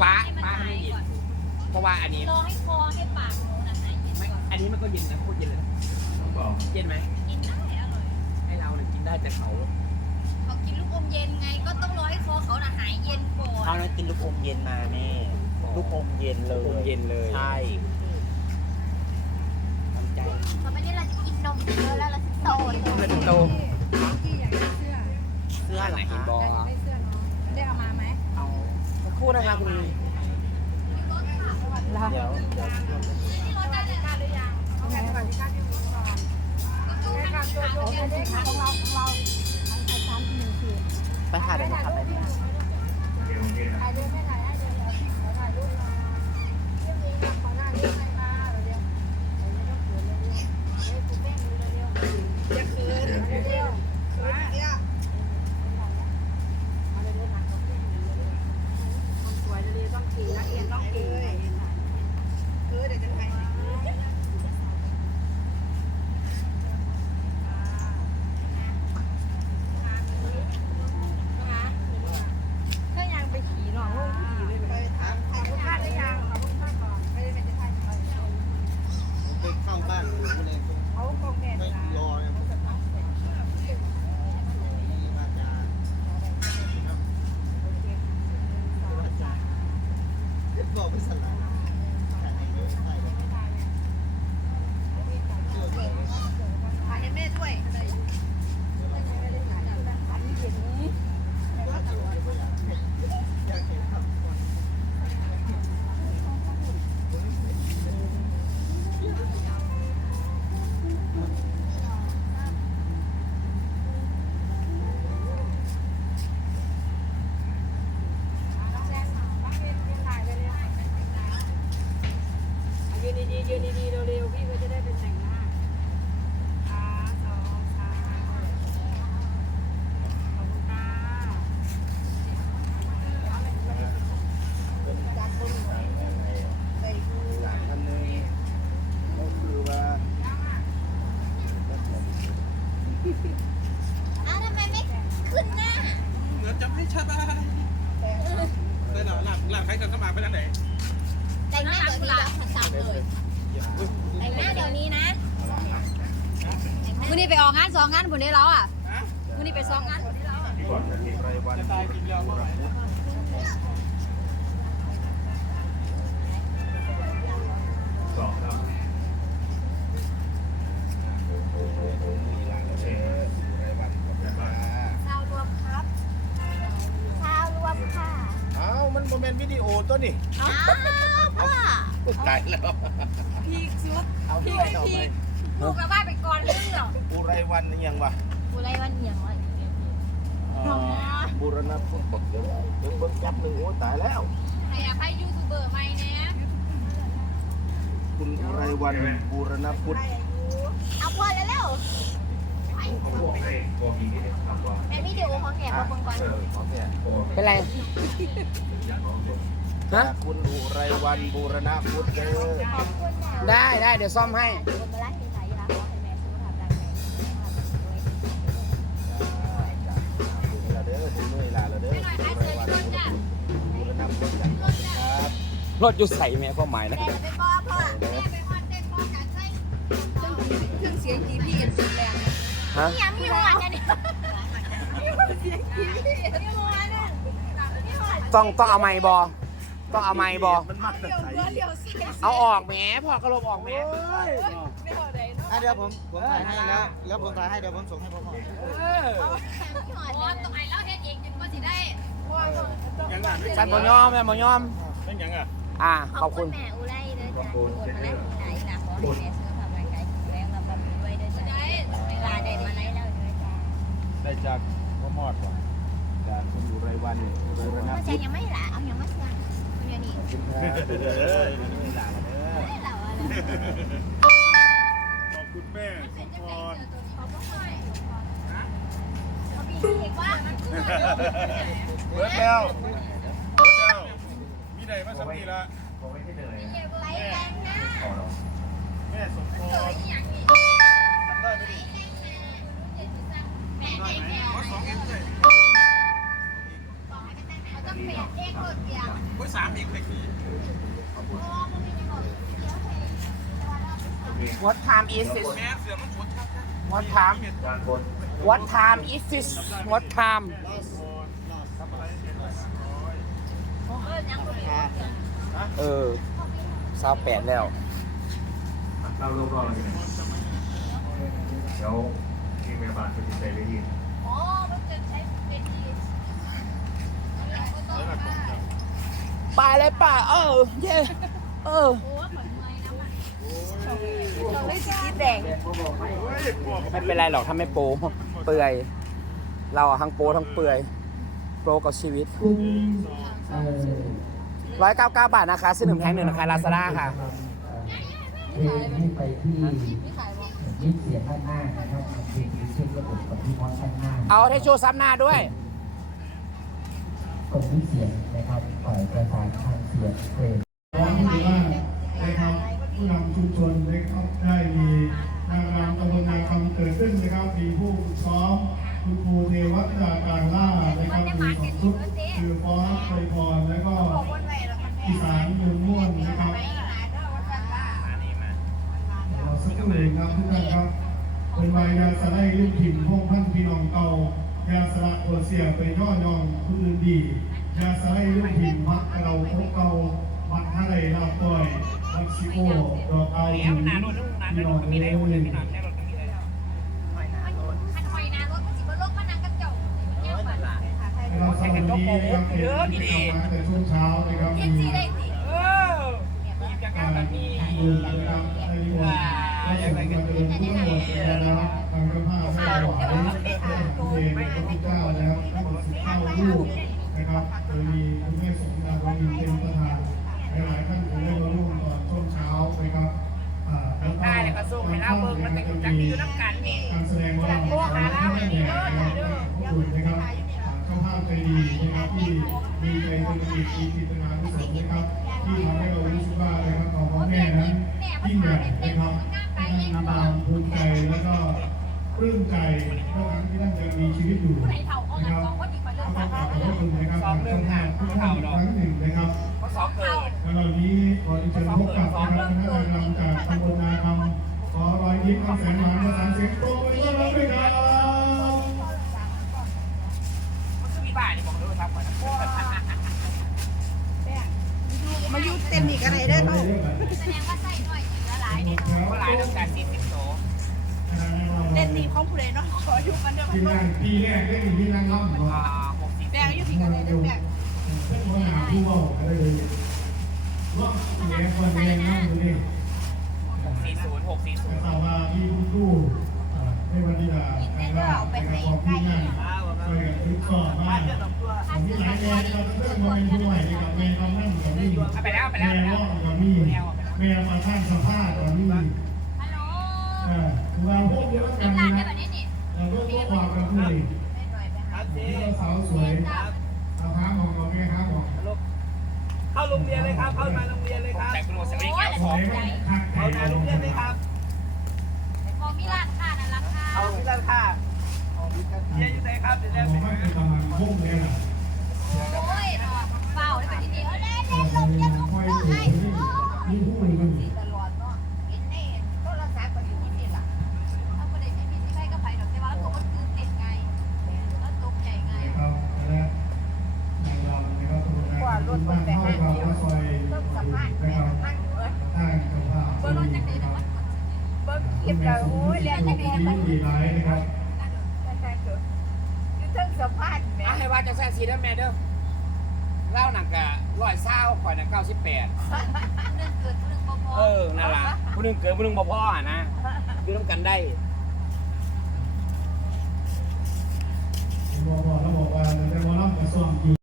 ฟ้าให้มันฟ้าหาไม่ยเย็นก่อนเพราะว่าอันนี้ รอให้คอให้ปากหนูน่ะหายเย็นไม่ก่อนอันนี้มันก็เย็นนะโคตรเย็นเลยนะเย็นไหมกินได้อร่อยให้เราเนี่ยกินได้แต่เขาเขากินลูกอมเย็นไงก็ต้องรอให้คอเขาน่ะหายเย็นก่อนเขานั้นกินลูกอมเย็นมาแม่ลูกอมเย็นเลยลูกอมเย็นเลย ใช่ทำใจต่อไปนี้เราจะกินนมเยอะแล้วเราจะโตเลยเป็นโต พี่อยากได้เสื้อเสื้ออันไหไหนนคะบออยากได้เสื้อน้องได้เอามาไหมเอาสัก ครู่นะคะคุณลุงเดี๋ยวเดี๋ยวที่รถได้เลยได้หรือยังเอาแผนก่อนที่ข้าที่รู้ก่อน ตู้มันขา โอ ว เค เย็น ได้ค่ะของเราของเราอันอันสามหนึ่งคือ ไปค่ะเดี๋ยวมาขับไป ถ่ายรูปไม่ถ่ายให้เดี๋ยวเดี๋ยวถ่ายรูปมาเรื่องนี้ขอหน้าเรื่องอะไรมาเดี๋ยวเดี๋ยวไม่ต้องเขินเลยเดี๋ยวคุณแม่ดูเร็วๆอย่าเขินเร็วๆเขินเนี่ยเอาเร็วๆนะคนสวยเร็วๆต้องเก่งนักเรียนต้องเก่งเออเดี๋ยวจะถ่าย ถ้ายังไปขี่หนองลงขี่เลยไปถามถ่ายรูปภาพได้ยังขอรูปภาพก่อนไม่ได้เป็นจะถ่ายถ่าย ไปเข้าบ้านหนูเลย เขาคงแดด ไม่ นะ รอเนี่ยมีมาจาบอกไปสลายถ่ายเลยถ่ายเลยเชื่อเลย ถ่ายให้แม่ด้วย อยากเห็นครับ ยืนดีๆยืนดีๆเร็วๆพี่ก็จะได้เป็นแต่งหน้าขาสองขาขอบคุณค่ะ อันนึงก็คือว่า อ้าวทำไมไม่ขึ้นหน้า เหมือนจะไม่สบายเลยเหรอหลังหลังใครกันเข้ามาไปทางไหน แต่งหน้าเดี๋ยวนี้แล้วทำเลยแต่งหน้าเดี๋ยวนี้นะ มื่อนี้ไปออกงานสองงานผลได้แล้วอะมื่อนี้ไปสองงานผลได้แล้วอะจะตายกินแล้วก็ไหนชาวรวมครับชาวรวมค่ะเอ้ามันโมเมนต์วิดีโอตัวนี่อ้าวพ่อ ตายแล้ว พีกสุดเอาไปเอาไป ลูกกับบ้านไปก่อนเรื่องเหรออุไรวันนี่ยังวะกูไรวันเหี่ยงวะบูรณะพุทธบอกเดี๋ยวเดี๋ยวเบิ้งจับหนึ่งโอ้ตายแล้วใครอยากให้ยูทูบเบอร์ใหม่เนี่ยคุณอุไรวันบูรณะพุทธเอาพ่อแล้วเร็วแม่วิดีโอของแกมาเบิ่งก่อนเป็นไรฮะคุณอุไรวันบูรณะพุทธเด้อขอบคุณนะได้ได้เดี๋ยวซ่อมให้ รถอยู่ใส่แม่ก็หมายนะแต่จะไปบอกพ่อไปฮอนเต้นพอกันใช่เครื่องเสียง GPS ติดแรงฮะนี่ยังมีหัวกันเนี่ยต้องต้องเอาไม้บอต้องเอาไม้บอมันมากแต่ใสเอาออกแหมพ่อก็ลบออกแหมอะเดี๋ยวผมผมถ่ายให้แล้วแล้วผมถ่ายให้เดี๋ยวผมส่งให้พ่อพ่อเออพอตรงไหนแล้วเฮ็ดเองจึงก็สิได้ยังอะฉันบ่ยอมแม่บ่ยอม เป็นยังอะ อ่าขอบคุณ แม่อุไรเด้อจ้ะโอนมาแล้วที่ไหนล่ะขอให้แม่สุขภาพร่างกายแข็งแรงและบำรุงด้วยเด้อจ้ะเวลาได้มาไหนแล้วเด้อจ้ะได้จากพ่อมอดก่อนจากคุณอุไรวันบูรณะพ่อพุแจ้ทงธยังไม่หละเอายังไม่เสียงคุณยานี่เด้อไม่ลาแล้วเด้อไม่เหล่าอะไรขอบคุณแม่สมพรเขาบอกว่าเขาบีเอกว่าเบิร์ดแล้วเบิร์ดแล้ว มีไหนมาสักทีละไรแรงนะแม่สมพรจำได้ไหมดิแม่เด็กแม่ขอสองเอ็มเลยเขาต้องโอ้ยสามอีกเมื่อกี้ What time is it แม่เสือมันปวดครับ What time What time is it What time เออสาวแปดแล้ว เราลงรอเลยเดี๋ยวที่แม่บ้านจะติดใจเลยยินอ๋อมันจะใช้เป็นดีป่าเลยป่าเออเย่เออคิดแดงไม่เป็นไรหรอกถ้าไม่โปเปื่อย เราอะทั้งโปทั้งเปื่อยโปรกับชีวิตร้อยเก้าเก้าบาทนะคะซื้อหนึ่งแพ็คหนึ่งนะคะลาซาด้าค่ะให้ไปที่ยิปเสียงด้านหน้านะครับมันเป็นเช็คระบบกับที่พร้อมด้านหน้าเอาให้โชว์ซับหน้าด้วยกดยิปเสียงนะครับปล่อยประสานทางเสียงเพลงร้องถือว่านะครับผู้นำชุมชนได้เข้าได้มีนางรำตำบลนาคำเกิดขึ้นนะครับมีผู้ฝึกซ้อม คุณครูเทวัตจากการล่านะครับมีสองชุดคือฟอสไทยพรและก็อีสานเมืองม่วนนะครับเราสักครู่หนึ่งครับทุกท่านครับเป็นวายาสะได้ลูกถิ่นพงพันพี่น้องเก่ายาสระตัวเสียไปย่อยองผู้อื่นดียาสไลลูกถิ่นมักเราพบเก่ามักทะเลลาบต้อยมักซิโกดอกเอาหินพี่น้องเอ้ย มันหอยนารถมันสิบโลกมันนางกระเจ้าเนี่ยมัน ดีนะครับเป็นที่ทำงานแต่ช่วงเช้านะครับเรียกมีสิได้สิการดูนะครับในนิมนต์ก็ส่งมาเดินผู้หมวนะครับทางเจ้าภาพให้ถวายเพลงพระพุทธเจ้านะครับทั้งหมดสิบเก้ารูปนะครับโดยมีคุณแม่สมดาวมีเป็นประธานหลายท่านคงได้มาร่วมตอนช่วงเช้านะครับได้เลยก็สู้ให้เราเบิ่งมันเป็นจักรีน้ำกันนี่การแสดงว่าเราท่านแดงนะครับขอบคุณนะครับเจ้าภาพใจดีนะครับที่มีใจเป็นจิตมีจิตนาที่สมนะครับ ที่ทำให้เรารู้สึกว่านะครับของพ่อแม่นั้นยิ่งใหญ่นะครับท่านมีความภูมิใจแล้วก็ปลื้มใจเมื่อครั้งที่ท่านยังมีชีวิตอยู่นะครับสองคนอีกคนเริ่ก็มต้สาองมขอบพระคุณนะครับทางเจ้าภาพทุกท่านครั้งหนึ่งนะครับสองเกิดแล้ววันนี้ขอเชิญพบกับนะครับคณะนางรำจากตำบลนาคำขอรอยยิ้มคำแสนหวานประสาเสียงโปรยต้อนรับด้วยครับ มันคือมีบ่ายนี่บอกเลยครับก่อนนะ มายุเต็มอีกอะไรได้เท่าแสดงว่าใส่หน่อยเหลือหลายเนี่ยเวลาต้องการสี่สิบโตเล่นตีของผู้ใดเนาะขออยู่กันเด้อที่นั่งปีแรกได้ถึงที่นั่งร่ำเนาะอ่าหกสิบแดงอยู่ที่กันเลยเด้อแดงเป็นหัวหน้าผู้เบาอะไรเลยว่าแย่คนแย่นั่งดูนี่หกสี่ศูนย์หกสี่ศูนย์ต่อมาพี่ผู้ตู้ให้วันดีดานะครับในความที่นั่งช่วยกันทุกข้อบ้า มีหลายแม่เราเรื่องมาเป็นผู้ใหม่กับแม่กำนั่งกับนี่ไปแล้วไปแม่แล้วไปแล้ร้วองกับนี่แม่มาสร้างสภาพกับนี่ฮัลโหลเออเราพวกเดียวกันทำงานได้นะแบบนี้นี่เราก็ต้องวางกันนี่เราสาวสวยเอาค้าของเราแม่ค้าของเข้าโรงเรียนเลยครับ เข้ามาโรงเรียนเลยครับ แต่คุณโรสไม่โอ้แก้ยวของไหนคักเข้ามาโรงเรียนเลยครับบอมีร้านค้านั่นราคาเอาพี่ลันค่ะเรียนอยู่ไหนครับเดี๋ยวเรียนมไปว่าเป็นกำลังพุ่งเลยนะโอ้ยเนาะเปล่าได้แบบนี้เออเล่นเล่นลงเล่นลงค่อยเออถูไอ้กนี่นี่พูดมันตลอดเนาะเห็นในโทรศัพท์ก็อยู่ที่นี่ล่ะเอาประเด็นที่มีที่ใครก็ไปดอกแต่ว่าตัวมันตื่นเต้นไงแล้วตกใจไงนะ ครับและนางรำนะครับตำรวจนายคุณบ้านเข้าเราว่าซอยเริ่มสัมภาษณ์นะแม่ครับทั้งเบิดทางเจ้าภาพเบอร์รถจากไหนนะวัดเบิ่งคลิปแล้วโอ้ยเรียนจังได๋ดีมันดีร้ายนะครับังสีเด้อแม่เด้อเล่าหนังกะร้อยเศร้าข่อยหนังเก้าสิบแปดเองเกิดเรื่องบ่พอเออนั่นล่ะผู้หนึงเกิดผู้หนึงบ่พ่อนะอยู่ร่วมกันได้บอกบอกแล้บอกว่าแต่ว่าเราก็ซ่อมอยู่